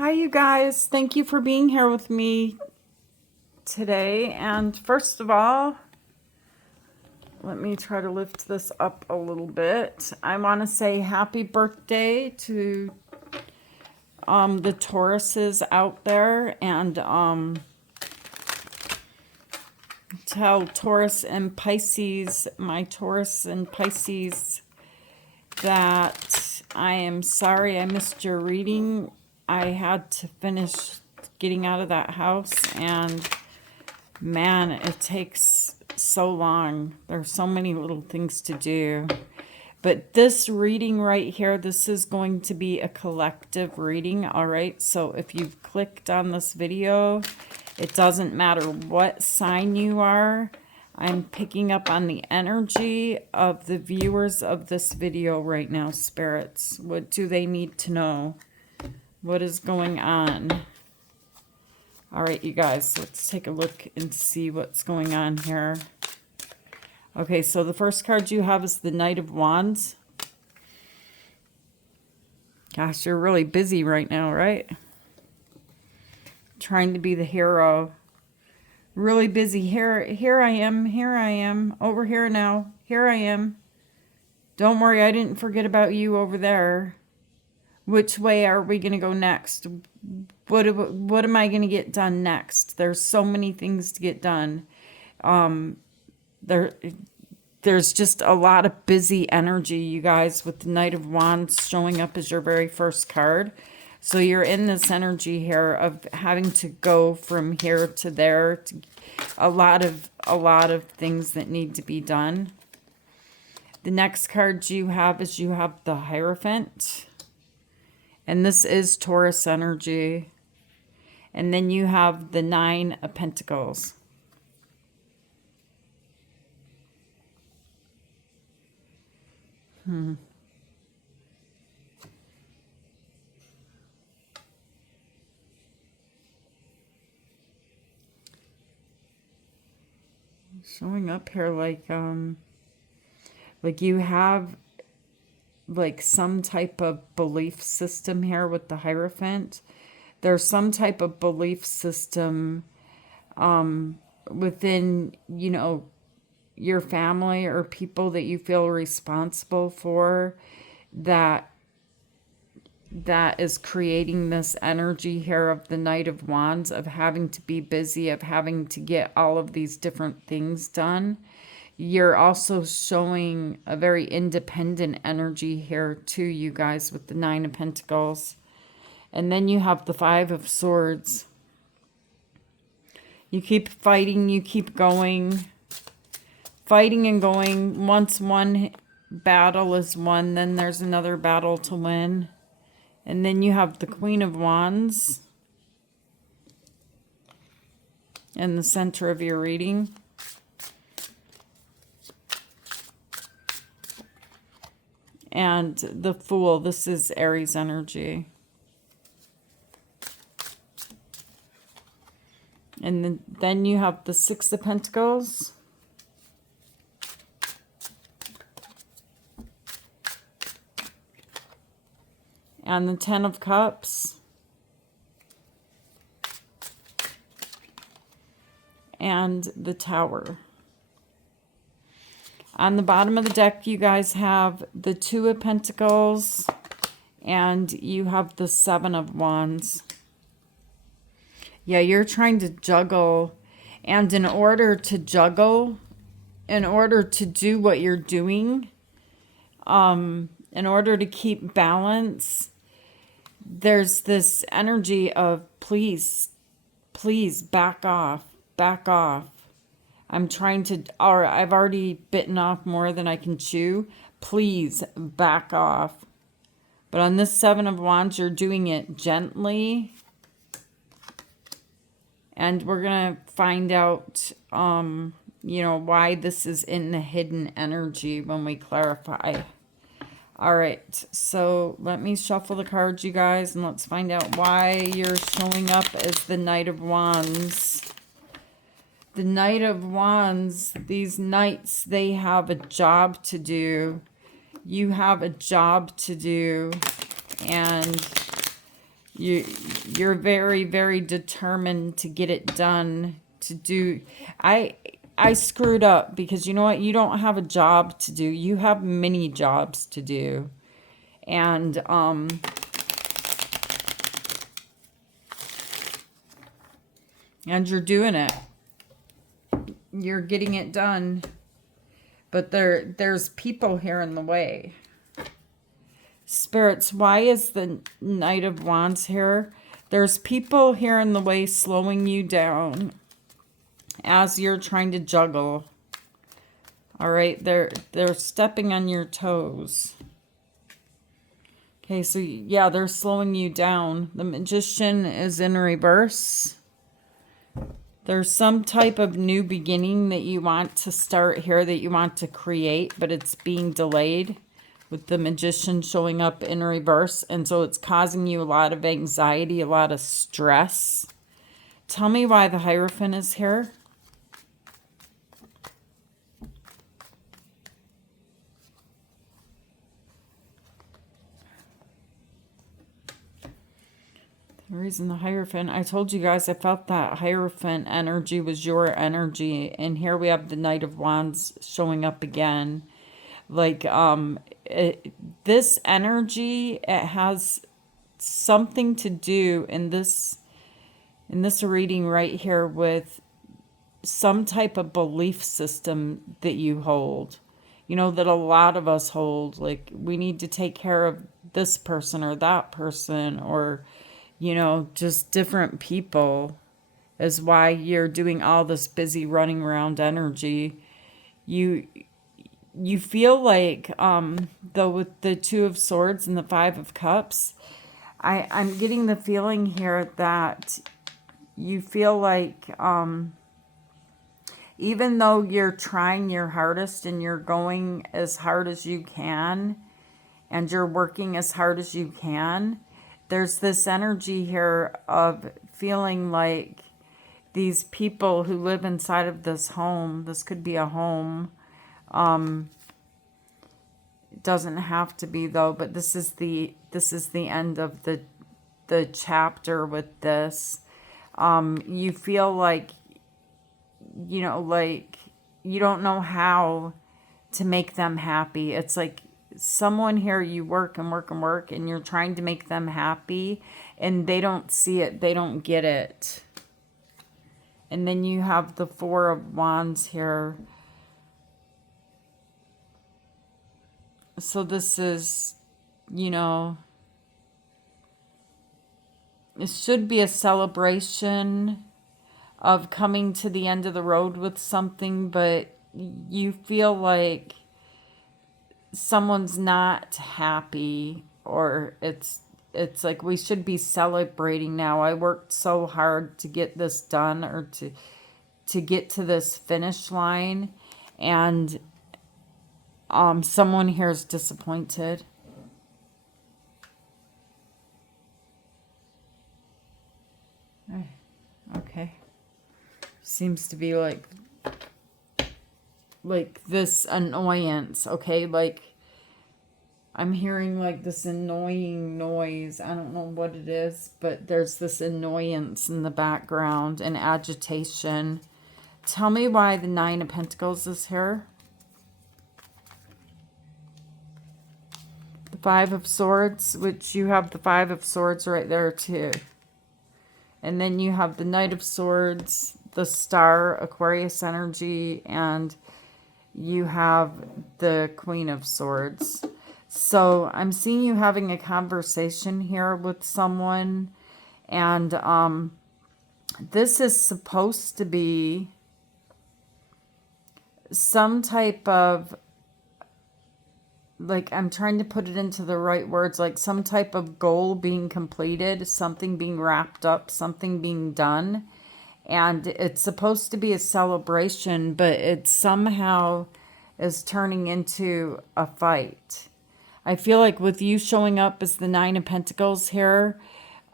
Hi, you guys. Thank you for being here with me today. And first of all, let me try to lift this up a little bit. I want to say happy birthday to the Tauruses out there, and tell Taurus and Pisces, my Taurus and Pisces, that I am sorry I missed your reading. I had to finish getting out of that house, and man, it takes so long. There's so many little things to do. But this reading right here, this is going to be a collective reading, all right? So if you've clicked on this video, it doesn't matter what sign you are. I'm picking up on the energy of the viewers of this video right now, spirits. What do they need to know? What is going on? All right, you guys, let's take a look and see what's going on here. Okay, so the first card you have is the Knight of Wands. Gosh, you're really busy right now, right? Trying to be the hero. Really busy. Here I am. Over here now. Here I am. Don't worry, I didn't forget about you over there. Which way are we going to go next? What am I going to get done next? There's so many things to get done. There's just a lot of busy energy, you guys, with the Knight of Wands showing up as your very first card. So you're in this energy here of having to go from here to there. To a lot of things that need to be done. The next card you have is you have the Hierophant. And this is Taurus energy. And then you have the Nine of Pentacles. Showing up here like you have like some type of belief system here with the Hierophant. There's some type of belief system within, you know, your family or people that you feel responsible for that is creating this energy here of the Knight of Wands, of having to be busy, of having to get all of these different things done. You're also showing a very independent energy here too, you guys, with the Nine of Pentacles. And then you have the Five of Swords. You keep fighting, you keep going. Fighting and going. Once one battle is won, then there's another battle to win. And then you have the Queen of Wands in the center of your reading. And the Fool, this is Aries energy. And then you have the Six of Pentacles. And the Ten of Cups. And the Tower. On the bottom of the deck, you guys have the Two of Pentacles. And you have the Seven of Wands. Yeah, you're trying to juggle. And in order to juggle, in order to do what you're doing, in order to keep balance, there's this energy of please back off. I'm trying to, or I've already bitten off more than I can chew. Please back off. But on this Seven of Wands, you're doing it gently. And we're going to find out, you know, why this is in the hidden energy when we clarify. All right, so let me shuffle the cards, you guys, and let's find out why you're showing up as the Knight of Wands. The Knight of Wands, these knights, they have a job to do. You have a job to do, and You're very, very determined to get it done, to do. I screwed up because you know what? You don't have a job to do. You have many jobs to do. And you're doing it. You're getting it done. But there's people here in the way. Spirits, why is the Knight of Wands here? There's people here in the way slowing you down as you're trying to juggle. All right, they're stepping on your toes. Okay, so yeah, they're slowing you down. The Magician is in reverse. There's some type of new beginning that you want to start here, that you want to create, but it's being delayed with the Magician showing up in reverse. And so it's causing you a lot of anxiety, a lot of stress. Tell me why the Hierophant is here. The reason the Hierophant, I told you guys I felt that Hierophant energy was your energy. And here we have the Knight of Wands showing up again. Like, this energy, it has something to do in this reading right here with some type of belief system that you hold. You know, that a lot of us hold. Like, we need to take care of this person or that person, or, you know, just different people, is why you're doing all this busy running around energy. You feel like, though, with the Two of Swords and the Five of Cups, I'm getting the feeling here that you feel like, even though you're trying your hardest and you're going as hard as you can and you're working as hard as you can, there's this energy here of feeling like these people who live inside of this home, this could be a home, it doesn't have to be though, but this is the end of the chapter with this. You feel like, you know, like you don't know how to make them happy. It's like someone here, you work and work and work and you're trying to make them happy and they don't see it, they don't get it. And then you have the Four of Wands here. So this is, you know, it should be a celebration of coming to the end of the road with something, but you feel like someone's not happy, or it's like we should be celebrating now. I worked so hard to get this done, or to get to this finish line, and someone here is disappointed. Okay. Seems to be like this annoyance, okay? Like, I'm hearing like this annoying noise. I don't know what it is, but there's this annoyance in the background and agitation. Tell me why the Nine of Pentacles is here. The Five of Swords, which you have the Five of Swords right there too. And then you have the Knight of Swords, the Star, Aquarius energy, and you have the Queen of Swords. So I'm seeing you having a conversation here with someone, and this is supposed to be some type of, like, I'm trying to put it into the right words, like some type of goal being completed, something being wrapped up, something being done. And it's supposed to be a celebration, but it somehow is turning into a fight. I feel like with you showing up as the Nine of Pentacles here,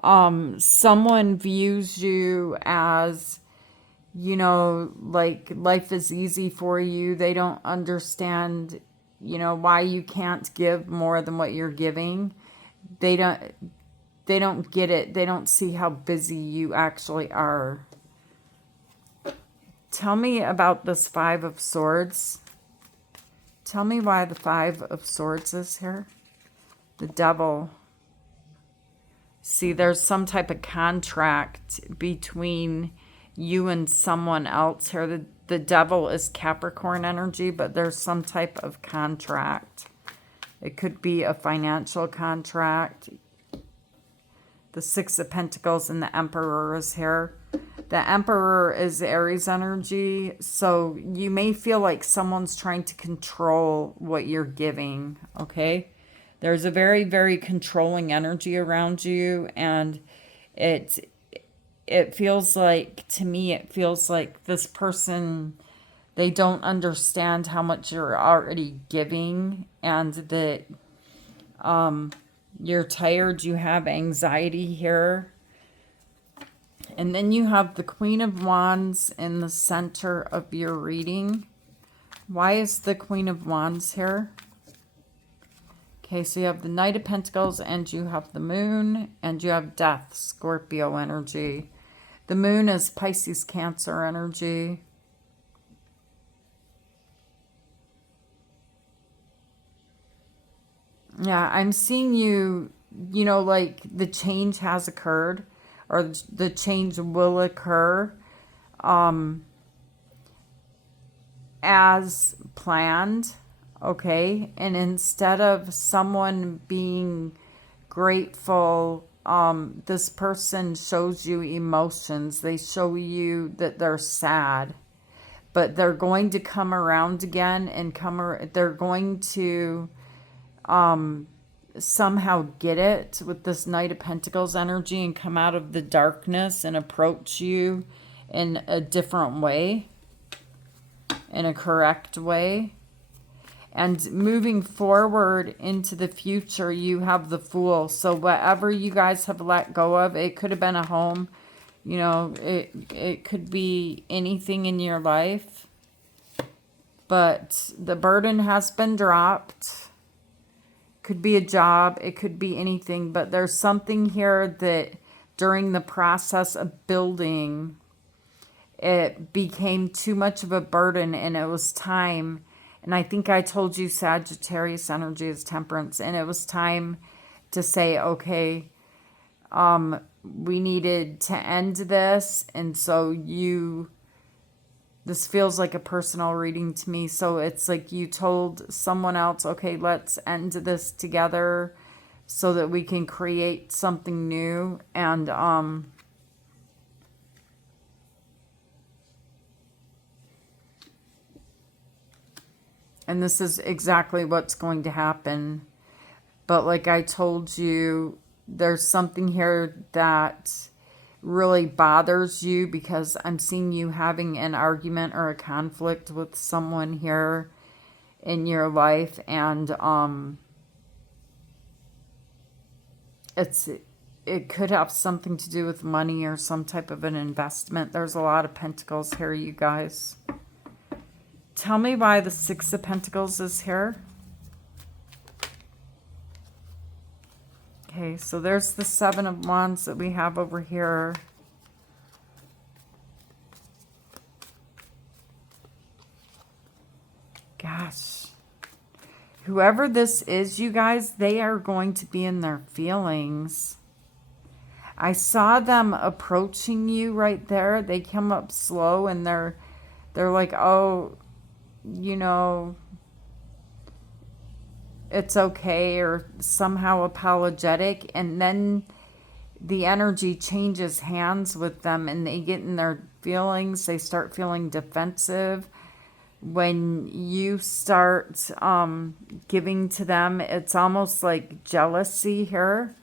someone views you as, you know, like life is easy for you. They don't understand, you know, why you can't give more than what you're giving. They don't, they don't get it. They don't see how busy you actually are. Tell me about this Five of Swords. Tell me why the Five of Swords is here. The Devil. See, there's some type of contract between you and someone else here. The Devil is Capricorn energy, but there's some type of contract. It could be a financial contract. The Six of Pentacles and the Emperor is here. The Emperor is Aries energy, so you may feel like someone's trying to control what you're giving, okay? There's a very, very controlling energy around you, and it feels like, to me, it feels like this person, they don't understand how much you're already giving, and that you're tired, you have anxiety here. And then you have the Queen of Wands in the center of your reading. Why is the Queen of Wands here? Okay, so you have the Knight of Pentacles, and you have the Moon, and you have Death, Scorpio energy. The Moon is Pisces, Cancer energy. Yeah, I'm seeing you, you know, like the change has occurred, or the change will occur as planned, okay? And instead of someone being grateful, this person shows you emotions. They show you that they're sad, but they're going to come around again, and they're going to somehow get it with this Knight of Pentacles energy and come out of the darkness and approach you in a different way, in a correct way. And moving forward into the future, you have the Fool. So whatever you guys have let go of, it could have been a home, you know, it could be anything in your life, but the burden has been dropped. Could be a job, it could be anything, but there's something here that during the process of building, it became too much of a burden, and it was time. And I think I told you Sagittarius energy is Temperance, and it was time to say, okay, we needed to end this. And so this feels like a personal reading to me. So it's like you told someone else, okay, let's end this together so that we can create something new. And this is exactly what's going to happen. But like I told you, there's something here that really bothers you, because I'm seeing you having an argument or a conflict with someone here in your life, and it could have something to do with money or some type of an investment. There's a lot of Pentacles here, you guys. Tell me why the Six of Pentacles is here. Okay, so there's the Seven of Wands that we have over here. Gosh. Whoever this is, you guys, they are going to be in their feelings. I saw them approaching you right there. They come up slow, and they're like, oh, you know, it's okay, or somehow apologetic, and then the energy changes hands with them, and they get in their feelings. They start feeling defensive. When you start giving to them, it's almost like jealousy here.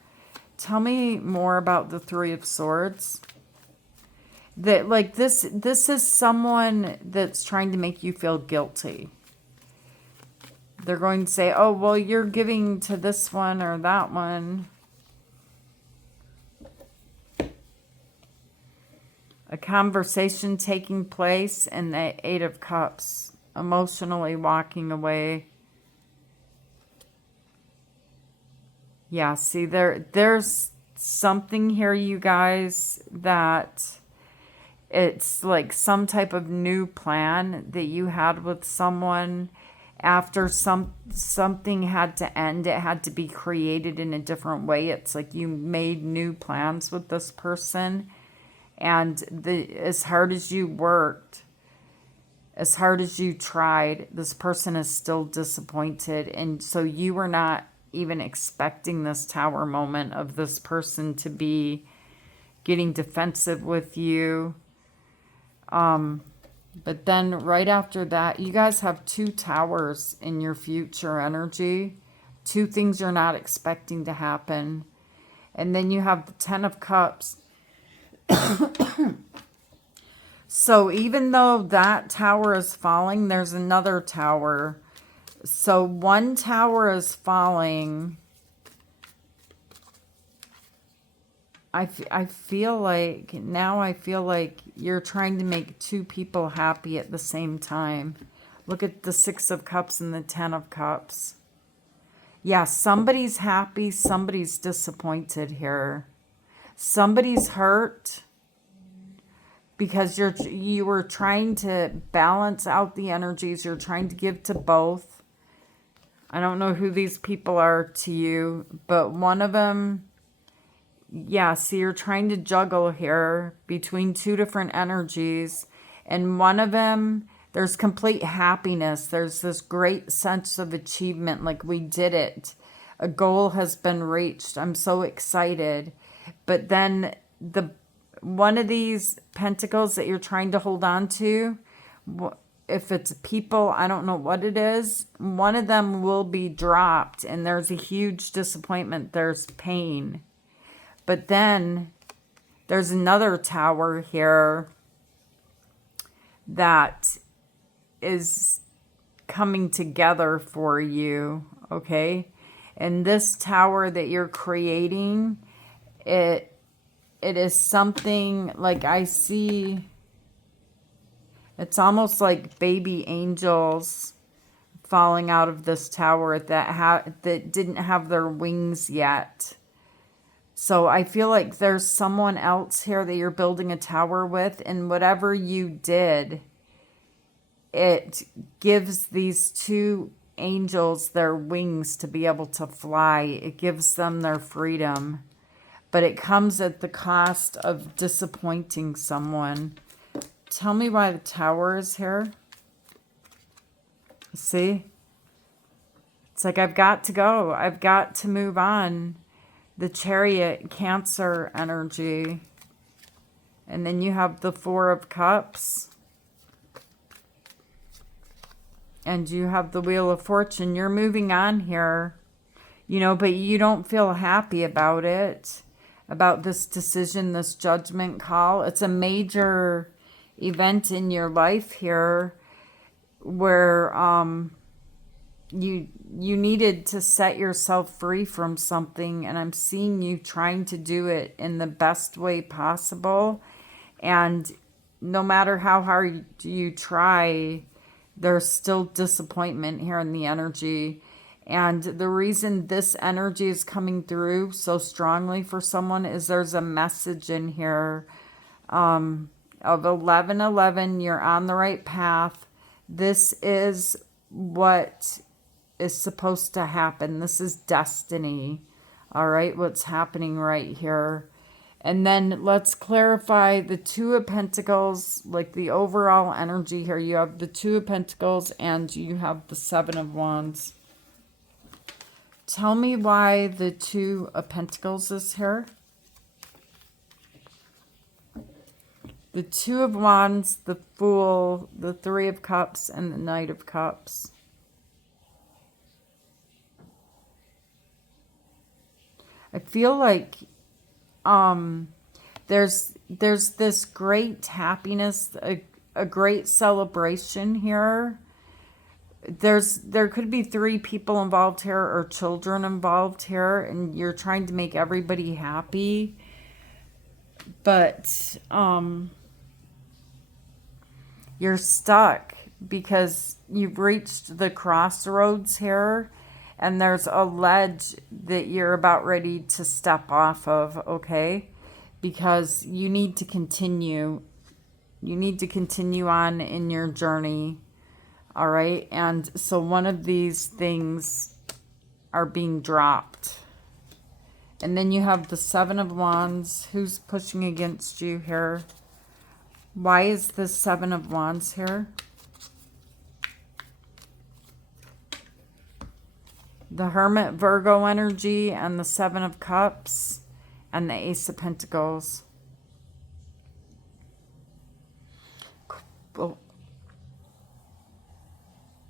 Tell me more about the Three of Swords. That, like, this is someone that's trying to make you feel guilty. They're going to say, oh, well, you're giving to this one or that one. A conversation taking place, and the Eight of Cups. Emotionally walking away. Yeah, see, there's something here, you guys, that it's like some type of new plan that you had with someone after something had to end. It had to be created in a different way. It's like you made new plans with this person, and as hard as you worked, as hard as you tried, this person is still disappointed. And so you were not even expecting this tower moment of this person to be getting defensive with you. But then right after that, you guys have 2 towers in your future energy. 2 things you're not expecting to happen. And then you have the 10 of Cups. So even though that tower is falling, there's another tower. So one tower is falling. I feel like, now I feel like you're trying to make 2 people happy at the same time. Look at the 6 of Cups and the 10 of Cups. Yeah, somebody's happy, somebody's disappointed here. Somebody's hurt because you were trying to balance out the energies. You're trying to give to both. I don't know who these people are to you, but one of them, yeah, so you're trying to juggle here between 2 different energies. And one of them, there's complete happiness. There's this great sense of achievement, like we did it. A goal has been reached. I'm so excited. But then one of these pentacles that you're trying to hold on to, if it's people, I don't know what it is, one of them will be dropped, and there's a huge disappointment. There's pain. But then there's another tower here that is coming together for you, okay? And this tower that you're creating, it is something like, I see, it's almost like baby angels falling out of this tower that didn't have their wings yet. So I feel like there's someone else here that you're building a tower with, and whatever you did, it gives these 2 angels their wings to be able to fly. It gives them their freedom. But it comes at the cost of disappointing someone. Tell me why the tower is here. See? It's like, I've got to go. I've got to move on. The Chariot, Cancer energy. And then you have the 4 of Cups. And you have the Wheel of Fortune. You're moving on here. You know, but you don't feel happy about it. About this decision, this judgment call. It's a major event in your life here where you needed to set yourself free from something, and I'm seeing you trying to do it in the best way possible. And no matter how hard you try, there's still disappointment here in the energy. And the reason this energy is coming through so strongly for someone is there's a message in here of 1111. You're on the right path. This is what is supposed to happen. This is destiny. All right, what's happening right here. And then let's clarify the 2 of Pentacles, like the overall energy here. You have the 2 of Pentacles and you have the 7 of Wands. Tell me why the 2 of Pentacles is here. The 2 of Wands, the Fool, the 3 of Cups, and the Knight of Cups. I feel like there's this great happiness, a great celebration here. There could be 3 people involved here or children involved here, and you're trying to make everybody happy. But you're stuck because you've reached the crossroads here, and there's a ledge that you're about ready to step off of, okay? Because you need to continue. You need to continue on in your journey, all right? And so one of these things are being dropped. And then you have the Seven of Wands. Who's pushing against you here? Why is the Seven of Wands here? The Hermit, Virgo energy, and the Seven of Cups, and the Ace of Pentacles.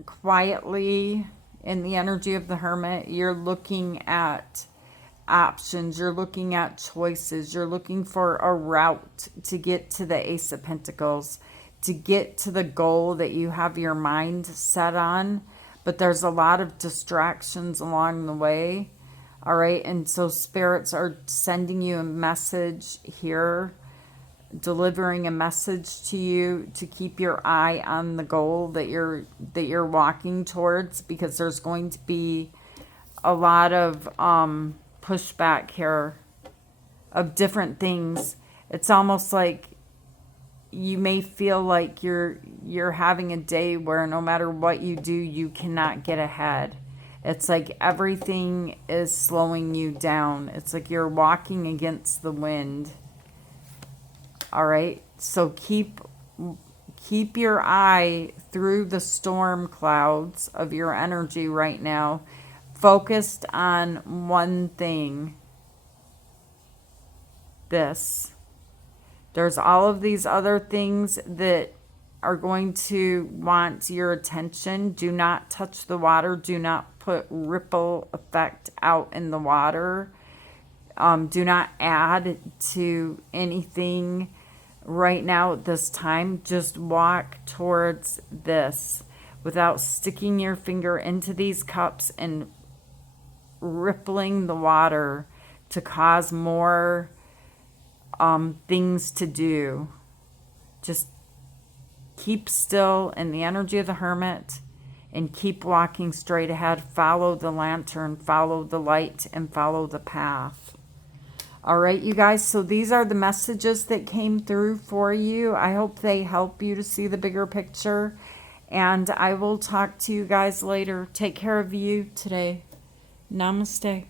Quietly, in the energy of the Hermit, you're looking at options. You're looking at choices. You're looking for a route to get to the Ace of Pentacles, to get to the goal that you have your mind set on. But there's a lot of distractions along the way. All right. And so spirits are sending you a message here, delivering a message to you to keep your eye on the goal that you're walking towards, because there's going to be a lot of pushback here of different things. It's almost like you may feel like you're having a day where no matter what you do, you cannot get ahead. It's like everything is slowing you down. It's like you're walking against the wind. All right. So keep your eye through the storm clouds of your energy right now, focused on one thing. There's all of these other things that are going to want your attention. Do not touch the water. Do not put ripple effect out in the water. Do not add to anything right now at this time. Just walk towards this without sticking your finger into these cups and rippling the water to cause more things to do. Just keep still in the energy of the Hermit and keep walking straight ahead. Follow the lantern, follow the light, and follow the path. All right, you guys, so these are the messages that came through for you. I hope they help you to see the bigger picture, and I will talk to you guys later. Take care of you today. Namaste.